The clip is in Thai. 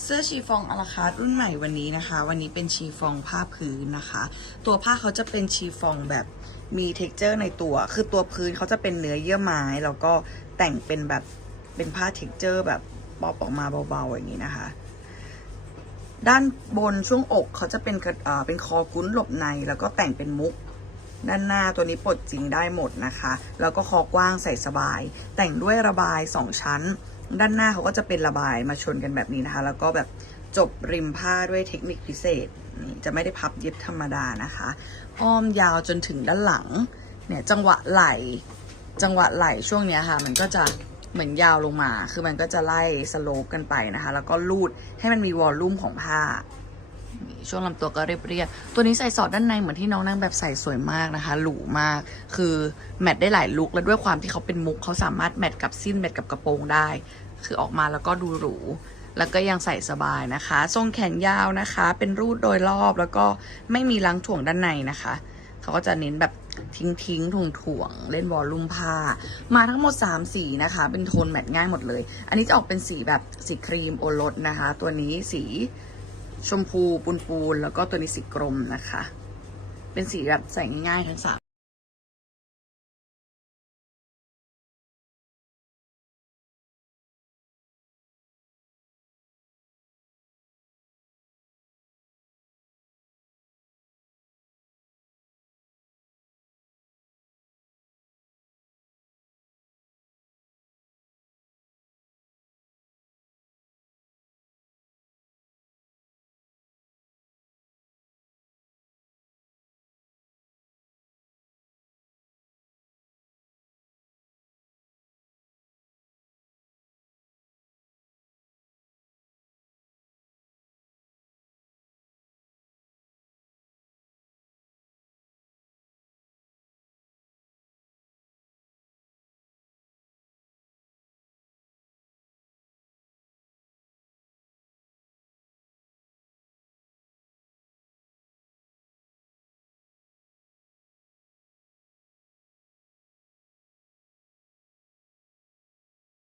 เสื้อชีฟองอลาคาร์รุ่นใหม่วันนี้นะคะ วันนี้เป็นชีฟองผ้าพื้นนะคะ ตัวผ้าเขาจะเป็นชีฟองแบบมีเท็กเจอร์ในตัว คือตัวพื้นเขาจะเป็นเนื้อเยื่อไม้ แล้วก็แต่งเป็นแบบเป็นผ้าเท็กเจอร์แบบป๊อปออกมาเบาๆอย่างนี้นะคะ ด้านบนช่วงอกเขาจะเป็นเอ่อเป็นคอกุ้นหลบใน แล้วก็แต่งเป็นมุก ด้านหน้าตัวนี้ปลดจริงได้หมดนะคะ แล้วก็คอกว้างใส่สบาย แต่งด้วยระบาย2ชั้น ด้านหน้าเขาก็จะเป็นระบายมาชนกันแบบนี้นะคะ แล้วก็แบบจบริมผ้าด้วยเทคนิคพิเศษนี่จะไม่ได้พับเย็บธรรมดานะคะ อ้อมยาวจนถึงด้านหลัง เนี่ยจังหวะไหลจังหวะไหลช่วงเนี้ยค่ะ มันก็จะเหมือนยาวลงมา คือมันก็จะไล่สโลปกันไปนะคะ แล้วก็ลูดให้มันมีวอลลุ่มของผ้า ช่วงลำตัวก็เรียบๆตัวนี้ใส่สอดด้านในเหมือนที่น้องนางแบบใส่สวยมากนะคะหรูมาก คือแมทได้หลายลุคแล้วด้วยความที่เขาเป็นมุกเขาสามารถแมทกับสิ้นแมทกับกระโปรงได้ คือออกมาแล้วก็ดูหรู แล้วก็ยังใส่สบายนะคะ ทรงแขนยาวนะคะ เป็นรูดโดยรอบแล้วก็ไม่มีลังถ่วงด้านในนะคะ เขาก็จะเน้นแบบทิ้งทิ้งถ่วงถ่วงเล่นวอลลุ่มผ้า มาทั้งหมด 3 สีนะคะ เป็นโทนแมทง่ายหมดเลย อันนี้จะออกเป็นสีแบบสีครีมโอรสนะคะ ตัวนี้สี ชมพูปูนปูนแล้วก็ตัวนี้สีกรมนะคะ เป็นสีแบบใส่ง่ายๆทั้งสาม